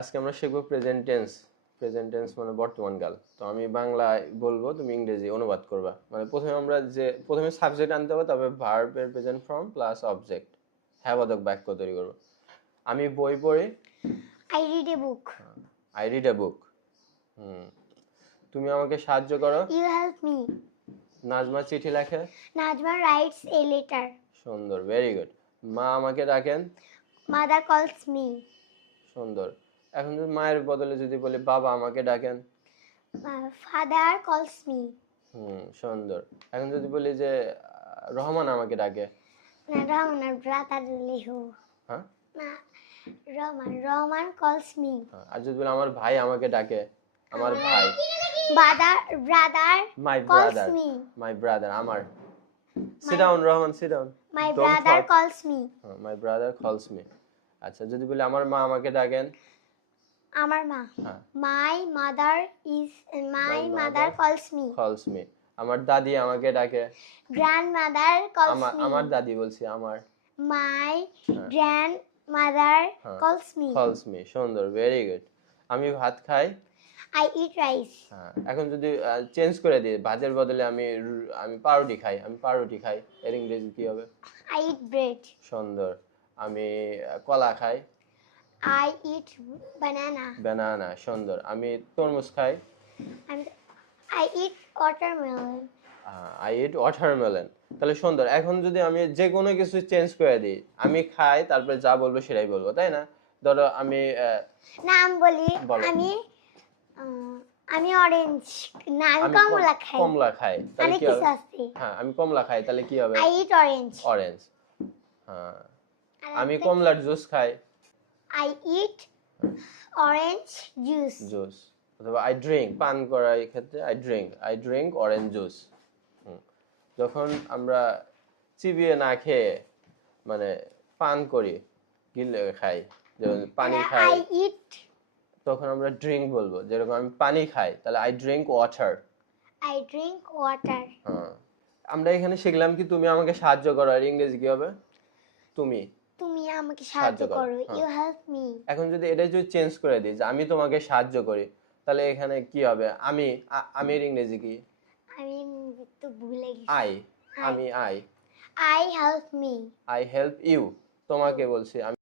আজকে আমরা শিখব প্রেজেন্ট টেন্স। প্রেজেন্ট টেন্স মানে বর্তমান কাল। তো আমি বাংলায় বলবো, তুমি ইংরেজি অনুবাদ করবা। মানে প্রথমে সাবজেক্ট আনতে হবে, তবে ভার্বের প্রেজেন্ট ফর্ম প্লাস অবজেক্ট, হ্যাঁ বোধক বাক্য তৈরি করবো। আমি বই পড়ি। I read a book. I read a book. তুমি আমাকে সাহায্য করো। You help me. নাজমা চিঠি লেখে। Najma writes a letter. সুন্দর, ভেরি গুড। মা আমাকে ডাকেন। Mother calls me. সুন্দর। এখন যদি মায়ের বদলে যদি বলি বাবা আমাকে ডাকেন। Father calls me. সুন্দর। এখন যদি বলি যে রহমান আমাকে ডাকে। Rahman, brother Lehu. হ্যাঁ, Rahman calls me. আর যদি বলি আমার ভাই আমাকে ডাকে, আমার ভাই। Brother my calls brother. me. My brother, আমার। Sit down Rahman, sit down. My brother calls me. My brother calls me. আচ্ছা, যদি বলি আমার মা আমাকে ডাকেন। আমার মা। হ্যাঁ। My mother mother calls me. কলস মি। আমার দাদি আমাকে ডাকে। Grandmother calls me. আমার দাদি বলছি, আমার। My grandmother calls me. কলস মি। সুন্দর, ভেরি গুড। আমি ভাত খাই। I eat rice. হ্যাঁ, এখন যদি চেঞ্জ করে দিই, ভাতের বদলে আমি পাউরুটি খাই। আমি পাউরুটি খাই, এর ইংরেজি কি হবে? I eat bread. সুন্দর। আমি কলা খাই। I eat banana. ব্যানানা। সুন্দর। আমি তরমুজ খাই। I eat watermelon. I eat watermelon. তাহলে সুন্দর। এখন যদি আমি যে কোনো কিছু চেঞ্জ করে দিই, আমি খাই, তারপরে যা বলবো সেটাই বলবো, তাই না? ধরো আমি নাম বলি। বলো। আমি অরেঞ্জ না, আমি কমলা খাই। কমলা খাই, তাহলে কি হবে? হ্যাঁ, আমি কমলা খাই, তাহলে কি হবে? I eat orange. অরেঞ্জ। হ্যাঁ। আমি কমলার জুস খাই। I eat orange juice. Juice. অথবা আই ড্রিঙ্ক, পান করার ক্ষেত্রে আই ড্রিঙ্ক অরেঞ্জ জুস। যখন আমরা চিবিয়ে না খেয়ে মানে পান করি, গিলে খাই, যেমন পানি খাই, I eat. তখন আমরা ড্রিঙ্ক বলবো। যেরকম আমি পানি খাই, তাহলে I drink water. I drink water. হ্যাঁ। আমরা এখানে শিখলাম কি তুমি আমাকে সাহায্য করো, আর ইংরেজি কি হবে? তুমি আমাকে সাহায্য করো। You help me. এখন যদি এটা যদি চেঞ্জ করে দিই যে আমি তোমাকে সাহায্য করি, তাহলে এখানে কি হবে? আমির ইংরেজি কি? আমি তো ভুলে গেছি। আই। আমি I. I help me. I help you. তোমাকে বলছি আমি